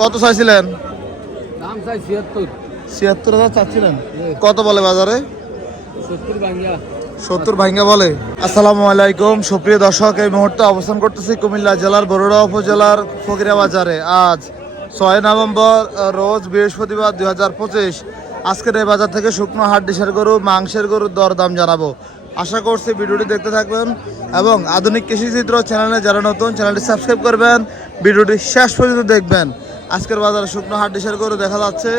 কত চাইছিলেন? দাম চাই ছিয়াত্তর। ছিয়াত্তর হাজার চাচ্ছিলেন? কত বলে বাজারে? সত্তর ভাঙ্গা। বলে। আসসালামু আলাইকুম সুপ্রিয় দর্শক এই মুহূর্তে অবস্থান করতেছি কুমিল্লা জেলার বরুড়া উপজেলার ফকিরা বাজারে আজ ছয় নভেম্বর রোজ বৃহস্পতিবার দুই হাজার পঁচিশ। আজকের এই বাজার থেকে শুকনো হাট ডিশের গরু মাংসের গরুর দরদাম জানাব। আশা করছি ভিডিওটি দেখতে থাকবেন এবং আধুনিক কৃষিচিত্র চ্যানেলে যারা নতুন চ্যানেলটি সাবস্ক্রাইব করবেন। ভিডিওটি শেষ পর্যন্ত দেখবেন। আজকের বাজারে শুকনো হাট ডিশের গরু দেখা যাচ্ছে।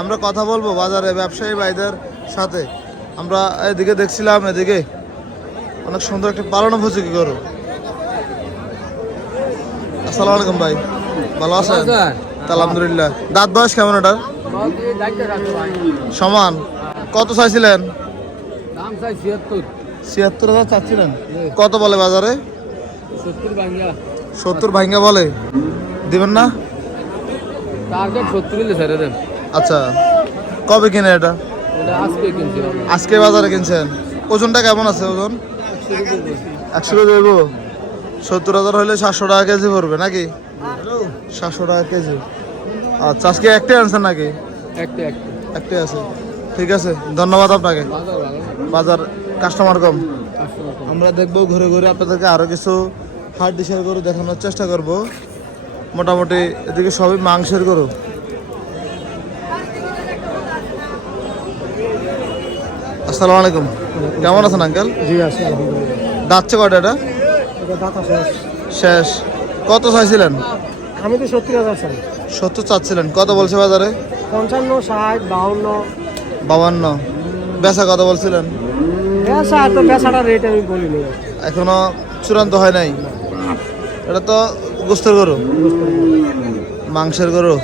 আমরা কথা বলব বাজারে ব্যবসায়ী ভাইদের সাথে। আমরা এদিকে দেখছিলাম এদিকে অনেক সুন্দর একটা পালন উপযোগী গরু। আসসালামু আলাইকুম ভাই ভালো আছেন? আলহামদুলিল্লাহ। দাঁত বয়স কেমন ওটার? সমান। কত চাইছিলেন? ছিয়াত্তর। হাজার চাচ্ছিলেন? কত বলে বাজারে? সত্তর ভাঙ্গা বলে। দিবেন না? টার্গেট সত্তর হলে ছেড়ে দেন আচ্ছা কবে কিনে এটা? আজকে আজকে বাজারে কিনছেন? ওজনটা কেমন আছে ওজন? একশো কেজি দেবো। সত্তর হাজার হলে সাতশো টাকা কেজি পড়বে নাকি? সাতশো টাকা কেজি। আচ্ছা আজকে একটাই আনছেন নাকি? একটা একটা একটাই আছে। ঠিক আছে ধন্যবাদ আপনাকে। বাজার কাস্টমার কম। আমরা দেখব ঘুরে ঘুরে আপনাদেরকে আরও কিছু হার্ড ডিশের করে দেখানোর চেষ্টা করব। মোটামুটি এদিকে সবই মাংসের গরু। আসসালামু আলাইকুম। কেমন আছেন আঙ্কেল জি আছে দাচ্ছে কয়টা এটা? শেষ। কত চাইছিলেন? আমি তো সত্তর হাজার চাই। সত্তর চাচ্ছিলেন। কত বলছে বাজারে? পঞ্চান্ন ষাট বাউন্ন। বাবান্ন বেচা কত বলছিলেন? বেচা তো বেচাটা রেট আমি বলিনি। এখনও চূড়ান্ত হয় নাই। এটা তো গোস্তের গরু? মাংসের গরু?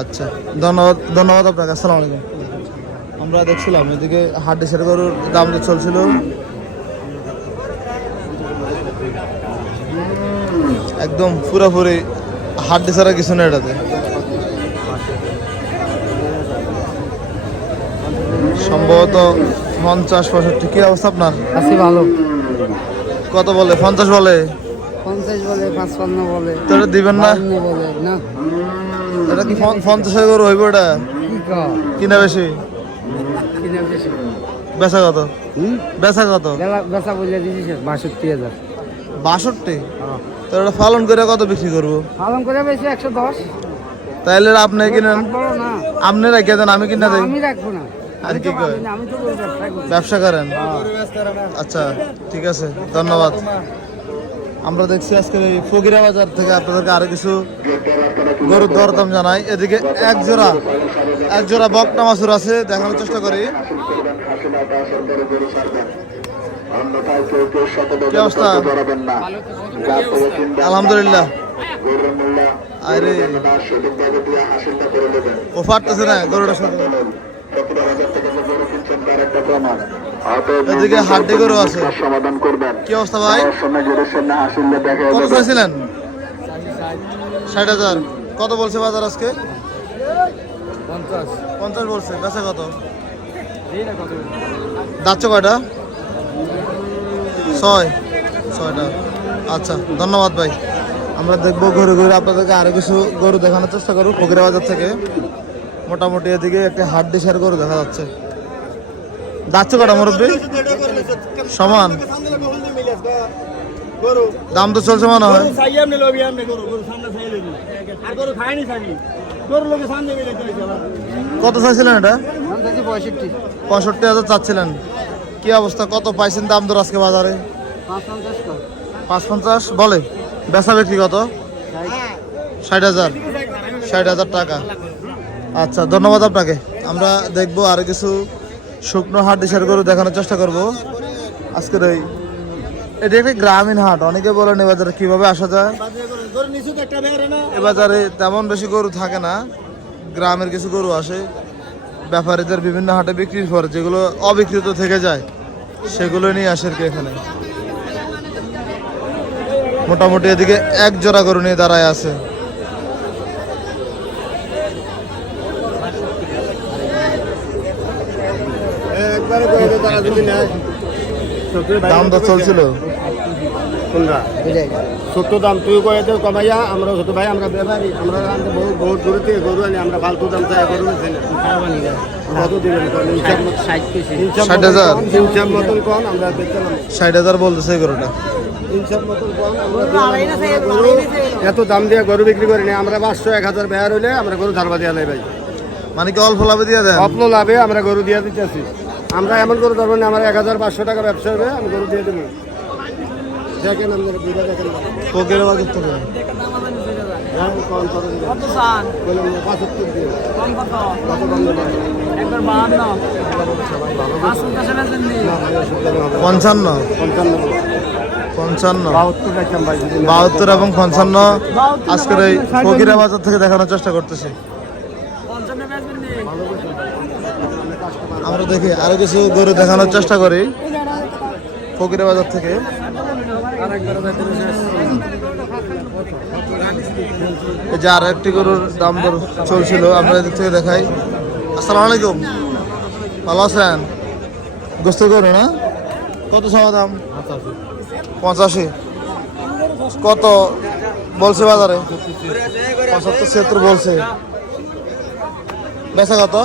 আচ্ছা ধন্যবাদ ধন্যবাদ আপনাকে আসসালামু আলাইকুম। আমরা দেখছিলাম এদিকে হাট ডিসের গরুর দাম চলছিল। একদম পুরোপুরি হাট ডিসারা কিছু না এটাতে। সম্ভবত পঞ্চাশ পঁয়ষট্টি কি অবস্থা আপনার? আছি ভালো। কত বলে? পঞ্চাশ বলে? বলে পাঁচপান্ন বলে। তো এটা দিবেন না? বলে না। এটা কি পঞ্চ- পঞ্চাশের গরু হইব এটা? কিনা বেশি? কিনে বেশি? বেচা কত? হুম? বেচা কত? বেলা- বেচা বলে দিয়েছিস বাষট্টি হাজার। বাষট্টি? তো এটা পালন করে কত বিক্রি করব? পালন করে বেশি একশো দশ। তাইলে আপনি কিনেন? আপনি রেখে দেন আমি কিনা দেই। আমি রাখব না। আর কি ব্যবসা করি। ব্যবসা করেন? আচ্ছা ঠিক আছে ধন্যবাদ। আমরা দেখছি আজকে এই ফকিরা বাজার থেকে আপনাদেরকে আরও কিছু গরুর দরদাম জানাই। এদিকে এক জোড়া এক জোড়া বকটা মাছুর আছে, দেখানোর চেষ্টা করি। কি অবস্থা? আলহামদুলিল্লাহ। আরে। ও ফাটতেছে না গরুটার সাথে? এদিকে হাড্ডি গরু আছে। সমাধান করবেন। কি অবস্থা ভাই? জোরের আসলে দেখা কত চাইছিলেন? ষাট হাজার। কত বলছে বাজার আজকে? পঞ্চাশ পঞ্চাশ বলছে। বেচা কত? যাচ্ছে কয়টা? ছয়। ছয়টা। আচ্ছা ধন্যবাদ ভাই। আমরা দেখব ঘুরে ঘুরে আপনাদেরকে আরও কিছু গরু দেখানোর চেষ্টা করব। ফকিরা বাজার থেকে। মোটামুটি এদিকে একটা হাট ডিশের গরু দেখা যাচ্ছে। যাচ্ছে কটা মুরব্বী? সমান। দাম তো চলছে মনে হয়। কত চাইছিলেন এটা? পঁয়ষট্টি হাজার চাচ্ছিলেন। কি অবস্থা? কত পাইছেন দাম দর আজকে বাজারে? পাঁচ পঞ্চাশ বলে, বেচা বিক্রি কত? ষাট হাজার। ষাট হাজার টাকা। আচ্ছা ধন্যবাদ আপনাকে। আমরা দেখব আর কিছু শুকনো হাট ডিসার গরু দেখানোর চেষ্টা করব। আজকের এই এটি একটি গ্রামীণ হাট। অনেকে বলেন এ বাজারে কীভাবে আসা যায়। এ বাজারে তেমন বেশি গরু থাকে না। গ্রামের কিছু গরু আসে। ব্যাপারীদের বিভিন্ন হাটে বিক্রির পর যেগুলো অবিকৃত থেকে যায়, সেগুলো নিয়ে আসে আর কি এখানে। মোটামুটি এদিকে এক জোড়া গরু নিয়ে দাঁড়ায় আছে। দাম তো চলছিল। কোনটা? দাম তুই কয়ে দেও কমাইয়া আমরা ছোট ভাই আমরা ব্যাপারি আমরা বহু বহুত দূরে থেকে গরু আনি আমরা ফালতু দাম চাই গরু ষাট হাজার? কোন, মতন কোন আমরা ষাট হাজার বলতেছে গরুটা। এত দাম দিয়ে গরু বিক্রি করি না আমরা পাঁচশো এক হাজার বেয়ার হইলে আমরা গরু ধারবা দিয়া লাই ভাই। মানে কি অল্প লাভে দিয়ে দেয় অল্প লাভে আমরা গরু দিয়ে দিতেছি। আমরা এমন করে ধরবো না আমার এক হাজার পাঁচশো টাকা ব্যবসা হবে আমি গরু দিয়ে দেবো। দেখেন আপনারা দুইটা দেখেন। বাজার। পঞ্চান্ন? পঞ্চান্ন। বাহাত্তর এবং পঞ্চান্ন? আজকের এই ফকিরা বাজার থেকে দেখানোর চেষ্টা করতেছি। আমরা দেখি আরও কিছু গরু দেখানোর চেষ্টা করি। ফকিরা বাজার থেকে। এই যে আর একটি গরুর দাম দর চলছিল আমরা এদিক থেকে দেখাই। আসসালামু আলাইকুম। ভালো আছেন? গোস্ত গরু না? কত সময় দাম? পঁচাশি। কত বলছে বাজারে? পঁচাত্তর ছিয়াত্তর বলছে। বেচা কত?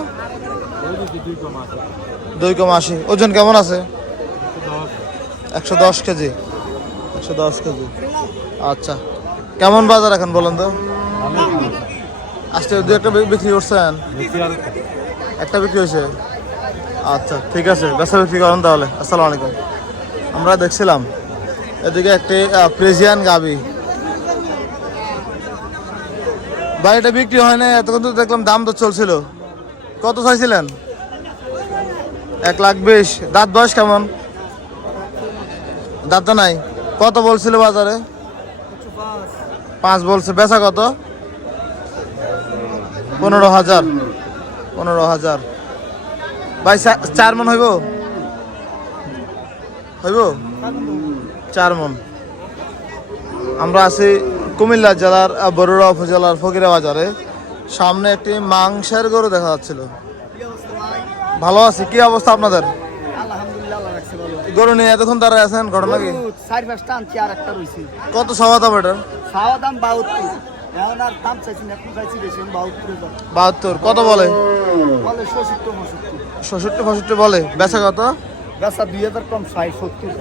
দুই কম আশি। ওজন কেমন আছে? একশো দশ কেজি। একশো দশ কেজি। আচ্ছা। কেমন বাজার এখন বলেন তো? আজকে দু একটা বিক্রি করছেন? একটা বিক্রি হয়েছে? আচ্ছা ঠিক আছে। বেচা বিক্রি করেন তাহলে। আসসালামু আলাইকুম। আমরা দেখছিলাম এদিকে একটি প্রেজিয়ান গাবি। বাড়িটা বিক্রি হয় না এতক্ষণ তো দেখলাম দাম তো চলছিল। কত চাইছিলেন? এক লাখ বিশ। দাঁত বয়স কেমন? দাঁত নাই। কত বলছিল বাজারে? পাঁচ বলছে। বেচা কত? পনেরো হাজার। পনেরো হাজার। ভাই চার মন হইব? হইব? চার মন। আমরা আছি কুমিল্লা জেলার বরুড়া উপজেলার ফকিরা বাজারে সামনে একটি মাংসের গরু দেখা যাচ্ছিল। ভালো আছি কি অবস্থা আপনাদের? গরু নিয়ে এতক্ষণ দাঁড়ায় আছেন ঘটনা কি? চার পাঁচটা আনছি আর একটা রয়েছে কত সওয়া দাম এটার? খাওয়া দাম বাহাত্তর। এখন আর দাম চাইছি না এখন চাইছি বেশি বাহাত্তর বাহাত্তর কত বলে? বলে ষষট্টি বলে। বেচা কত? বেচা দুই হাজার কম ষাট সত্তর।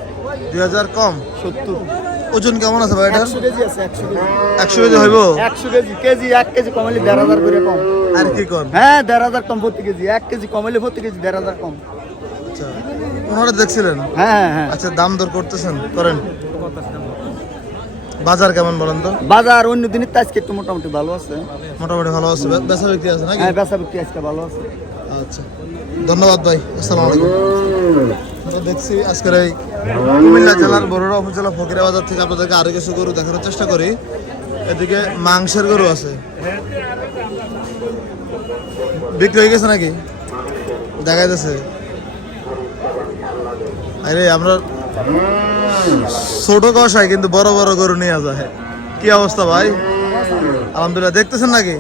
দুই হাজার কম। সত্তর। ওজন কেমন আছে ভাই এটার? একশো কেজি আছে একশো কেজি। একশো কেজি হইব? একশো কেজি কেজি এক কেজি কমাইলে দেড় হাজার করে কম। আর কি কর হ্যাঁ দেড় হাজার কম প্রতি কেজি। এক কেজি কমাইলে প্রতি কেজি দেড় হাজার কম। আচ্ছা ওনারা দেখছিলেন? হ্যাঁ হ্যাঁ হ্যাঁ। আচ্ছা দাম দর করতেছেন? করেন। বাজার কেমন বলেন তো? বাজার অন্য দিনের তো আজকে একটু মোটামুটি ভালো আছে। মোটামুটি ভালো আছে। বেচা বিক্রি আছে নাকি? হ্যাঁ বেচা বিক্রি আজকে ভালো আছে। আচ্ছা ধন্যবাদ ভাই। আসসালামু আলাইকুম। দেখছি আজকের এই কুমিল্লা জেলার উপজেলা ফকিরা বাজার থেকে আপনাদেরকে আরও কিছু গরু দেখানোর চেষ্টা করি। এদিকে মাংসের গরু আছে। বিক্রি হয়ে গেছে নাকি? দেখা যাচ্ছে আরে, আমরা ছোট কষাই কিন্তু বড় বড় গরু নিয়ে যায়। কি অবস্থা ভাই? আলহামদুলিল্লাহ, দেখতেছেন নাকি?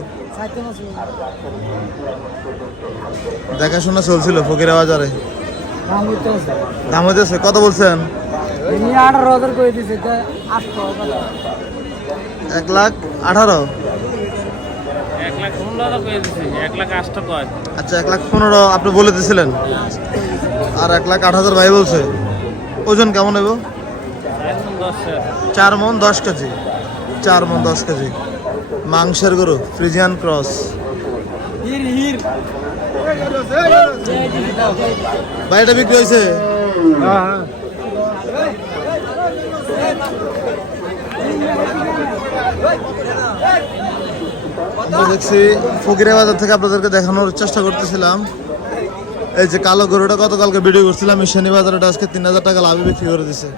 দেখাশোনা চলছিল ফকিরা বাজারে। দাম হইতেছে কত বলছেন? আঠারো হাজার করে দিছে এক লাখ আঠারো? আচ্ছা এক লাখ পনেরো আপনি বলে দিয়েছিলেন আর এক লাখ আট হাজার ভাই বলছে। ওজন কেমন হইব? চার মন দশ কেজি। চার মন দশ কেজি। মাংসের গরু ফ্রিজিয়ান ক্রস। হির হির। এটা বিক্রি হয়েছে? দেখছি ফকিরা বাজার থেকে আপনাদেরকে দেখানোর চেষ্টা করতেছিলাম। এই যে কালো গরুটা, গতকালকে ভিডিও করছিলাম, এই শনিবাজার এটা আজকে তিন হাজার টাকা লাভে বিক্রি করে দিছে।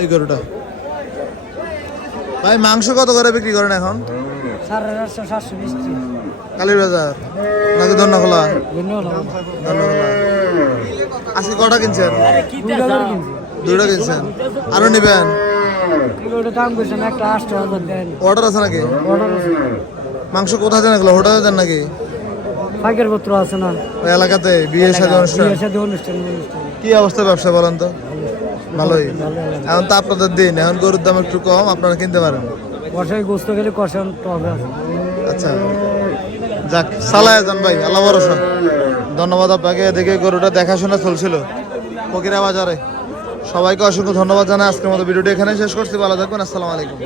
এই গরুটা। ভাই, মাংস কত করে বিক্রি করেন এখন? সাড়ে সাতশো কালীর নাকি ধন্যখোলা। ধন্যখোলা। আজকে কটা কিনছেন দুটো কিনছেন আরও নিবেন? অর্ডার আছে নাকি? মাংস কোথায় দেন এগুলো হোটেলে দেন নাকি? ফাঁকের পত্র আছে না। ওই এলাকাতে বিয়ে সাথে অনুষ্ঠান। কি অবস্থা ব্যবসা বলেন তো? ভালোই। এখন তো আপনাদের দিন এখন গরুর দাম একটু কম আপনারা কিনতে পারেন। কষাই গোস্ত গেলে কষান টবে আছে। আচ্ছা। যাক, সালায় যান ভাই, আল্লাহ ভরসা। ধন্যবাদ আপনাকে, এদিকে গরুটা দেখাশোনা চলছিল ফকিরা বাজারে। সবাইকে অসংখ্য ধন্যবাদ জানাই, আজকের মতো ভিডিওটি এখানে শেষ করছি, ভালো থাকবেন, আসসালামু আলাইকুম।